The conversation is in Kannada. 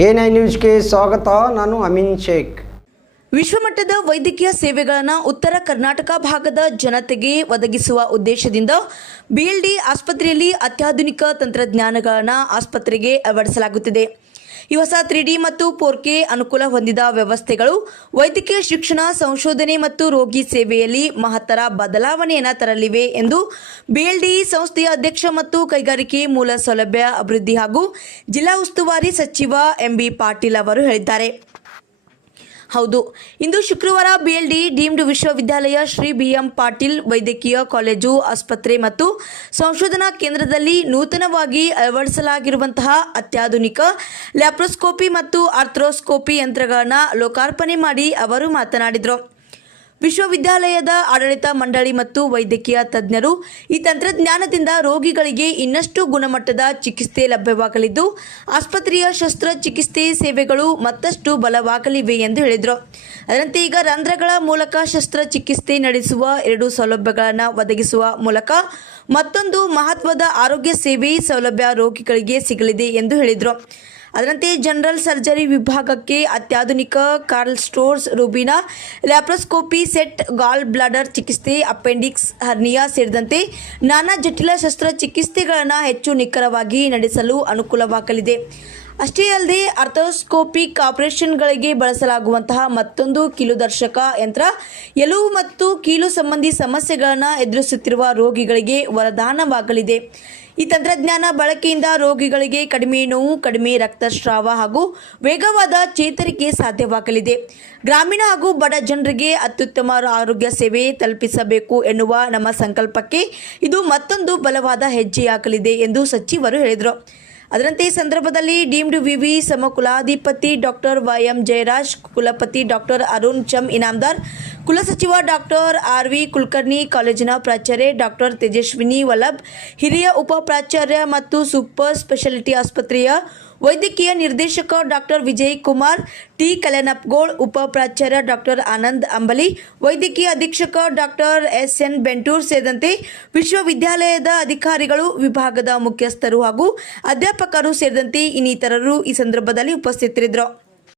A9 ನ್ಯೂಸ್ಗೆ ಸ್ವಾಗತ. ನಾನು ಅಮೀನ್ ಶೇಖ್. ವಿಶ್ವಮಟ್ಟದ ವೈದ್ಯಕೀಯ ಸೇವೆಗಳನ್ನು ಉತ್ತರ ಕರ್ನಾಟಕ ಭಾಗದ ಜನತೆಗೆ ಒದಗಿಸುವ ಉದ್ದೇಶದಿಂದ ಬಿಎಲ್ಡಿ ಆಸ್ಪತ್ರೆಯಲ್ಲಿ ಅತ್ಯಾಧುನಿಕ ತಂತ್ರಜ್ಞಾನಗಳನ್ನು ಆಸ್ಪತ್ರೆಗೆ ಅಳವಡಿಸಲಾಗುತ್ತಿದೆ. ಈ ಹೊಸ 3D ಮತ್ತು 4K ಅನುಕೂಲ ಹೊಂದಿದ ವ್ಯವಸ್ಥೆಗಳು ವೈದ್ಯಕೀಯ ಶಿಕ್ಷಣ, ಸಂಶೋಧನೆ ಮತ್ತು ರೋಗಿ ಸೇವೆಯಲ್ಲಿ ಮಹತ್ತರ ಬದಲಾವಣೆಯನ್ನು ತರಲಿವೆ ಎಂದು ಬಿಎಲ್ಡಿ ಸಂಸ್ಥೆಯ ಅಧ್ಯಕ್ಷ ಮತ್ತು ಕೈಗಾರಿಕೆ ಮೂಲ ಸೌಲಭ್ಯ ಅಭಿವೃದ್ಧಿ ಹಾಗೂ ಜಿಲ್ಲಾ ಉಸ್ತುವಾರಿ ಸಚಿವ ಎಂಬಿ ಪಾಟೀಲ್ ಅವರು ಹೇಳಿದ್ದಾರೆ. ಹೌದು, ಇಂದು ಶುಕ್ರವಾರ ಬಿಎಲ್ಡಿ ಡೀಮ್ಡ್ ವಿಶ್ವವಿದ್ಯಾಲಯ ಶ್ರೀ ಬಿಎಂ ಪಾಟೀಲ್ ವೈದ್ಯಕೀಯ ಕಾಲೇಜು, ಆಸ್ಪತ್ರೆ ಮತ್ತು ಸಂಶೋಧನಾ ಕೇಂದ್ರದಲ್ಲಿ ನೂತನವಾಗಿ ಅಳವಡಿಸಲಾಗಿರುವಂತಹ ಅತ್ಯಾಧುನಿಕ ಲ್ಯಾಪ್ರೋಸ್ಕೋಪಿ ಮತ್ತು ಆರ್ಥ್ರೋಸ್ಕೋಪಿ ಯಂತ್ರಗಳನ್ನು ಲೋಕಾರ್ಪಣೆ ಮಾಡಿ ಅವರು ಮಾತನಾಡಿದರು. ವಿಶ್ವವಿದ್ಯಾಲಯದ ಆಡಳಿತ ಮಂಡಳಿ ಮತ್ತು ವೈದ್ಯಕೀಯ ತಜ್ಞರು ಈ ತಂತ್ರಜ್ಞಾನದಿಂದ ರೋಗಿಗಳಿಗೆ ಇನ್ನಷ್ಟು ಗುಣಮಟ್ಟದ ಚಿಕಿತ್ಸೆ ಲಭ್ಯವಾಗಲಿದ್ದು, ಆಸ್ಪತ್ರೆಯ ಶಸ್ತ್ರಚಿಕಿತ್ಸೆ ಸೇವೆಗಳು ಮತ್ತಷ್ಟು ಬಲವಾಗಲಿವೆ ಎಂದು ಹೇಳಿದರು. ಅದರಂತೆ ಈಗ ರಂಧ್ರಗಳ ಮೂಲಕ ಶಸ್ತ್ರಚಿಕಿತ್ಸೆ ನಡೆಸುವ 2 ಸೌಲಭ್ಯಗಳನ್ನು ಒದಗಿಸುವ ಮೂಲಕ ಮತ್ತೊಂದು ಮಹತ್ವದ ಆರೋಗ್ಯ ಸೇವೆ ಸೌಲಭ್ಯ ರೋಗಿಗಳಿಗೆ ಸಿಗಲಿದೆ ಎಂದು ಹೇಳಿದರು. ಅದರಂತೆ ಜನರಲ್ ಸರ್ಜರಿ ವಿಭಾಗಕ್ಕೆ ಅತ್ಯಾಧುನಿಕ Karl Storz Rubina laparoscopy set, gall bladder ಚಿಕಿತ್ಸೆ, ಅಪೆಂಡಿಕ್ಸ್, ಹರ್ನಿಯಾ ಸೇರಿದಂತೆ ನಾನಾ ಜಟಿಲ ಶಸ್ತ್ರಚಿಕಿತ್ಸೆಗಳನ್ನು ಹೆಚ್ಚು ನಿಖರವಾಗಿ ನಡೆಸಲು ಅನುಕೂಲವಾಗಲಿದೆ. ಅಷ್ಟೇ ಅಲ್ಲದೆ ಆರ್ಥೋಸ್ಕೋಪಿಕ್ ಆಪರೇಷನ್ಗಳಿಗೆ ಬಳಸಲಾಗುವಂತಹ ಮತ್ತೊಂದು ಕೀಲುದರ್ಶಕ ಯಂತ್ರ ಎಲುವು ಮತ್ತು ಕೀಲು ಸಂಬಂಧಿ ಸಮಸ್ಯೆಗಳನ್ನು ಎದುರಿಸುತ್ತಿರುವ ರೋಗಿಗಳಿಗೆ ವರದಾನವಾಗಲಿದೆ. ಈ ತಂತ್ರಜ್ಞಾನ ಬಳಕೆಯಿಂದ ರೋಗಿಗಳಿಗೆ ಕಡಿಮೆ ನೋವು, ಕಡಿಮೆ ರಕ್ತಸ್ರಾವ ಹಾಗೂ ವೇಗವಾದ ಚೇತರಿಕೆ ಸಾಧ್ಯವಾಗಲಿದೆ. ಗ್ರಾಮೀಣ ಹಾಗೂ ಬಡ ಜನರಿಗೆ ಅತ್ಯುತ್ತಮ ಆರೋಗ್ಯ ಸೇವೆ ತಲುಪಿಸಬೇಕು ಎನ್ನುವ ನಮ್ಮ ಸಂಕಲ್ಪಕ್ಕೆ ಇದು ಮತ್ತೊಂದು ಬಲವಾದ ಹೆಜ್ಜೆಯಾಗಲಿದೆ ಎಂದು ಸಚಿವರು ಹೇಳಿದರು. ಅದರಂತೆ ಈ ಸಂದರ್ಭದಲ್ಲಿ ಡೀಮ್ಡ್ ವಿವಿ ಸಮಕುಲಾಧಿಪತಿ ಡಾಕ್ಟರ್ ವೈ.ಎಂ. ಜಯರಾಜ್, ಕುಲಪತಿ ಡಾಕ್ಟರ್ ಅರುಣ್ ಚಮ್ ಇನಾಮದಾರ್, ಕುಲಸಚಿವ ಡಾಕ್ಟರ್ ಆರ್.ವಿ. ಕುಲಕರ್ಣಿ, ಕಾಲೇಜಿನ ಪ್ರಾಚಾರ್ಯ ಡಾಕ್ಟರ್ ತೇಜಸ್ವಿನಿ ವಲ್ಲಭ್, ಹಿರಿಯ ಉಪ ಪ್ರಾಚಾರ್ಯ ಮತ್ತು ಸೂಪರ್ ಸ್ಪೆಷಾಲಿಟಿ ಆಸ್ಪತ್ರೆಯ ವೈದ್ಯಕೀಯ ನಿರ್ದೇಶಕ ಡಾಕ್ಟರ್ ವಿಜಯ್ ಕುಮಾರ್ ಟಿ. ಕಲ್ಯಾಣಪ್ಗೋಳ್, ಉಪ ಪ್ರಾಚಾರ್ಯ ಡಾಕ್ಟರ್ ಆನಂದ್ ಅಂಬಲಿ, ವೈದ್ಯಕೀಯ ಅಧೀಕ್ಷಕ ಡಾಕ್ಟರ್ ಎಸ್.ಎನ್. ಬೆಂಟೂರ್ ಸೇರಿದಂತೆ ವಿಶ್ವವಿದ್ಯಾಲಯದ ಅಧಿಕಾರಿಗಳು, ವಿಭಾಗದ ಮುಖ್ಯಸ್ಥರು ಹಾಗೂ ಅಧ್ಯಾಪಕರು ಸೇರಿದಂತೆ ಇನ್ನಿತರರು ಈ ಸಂದರ್ಭದಲ್ಲಿ ಉಪಸ್ಥಿತರಿದ್ದರು.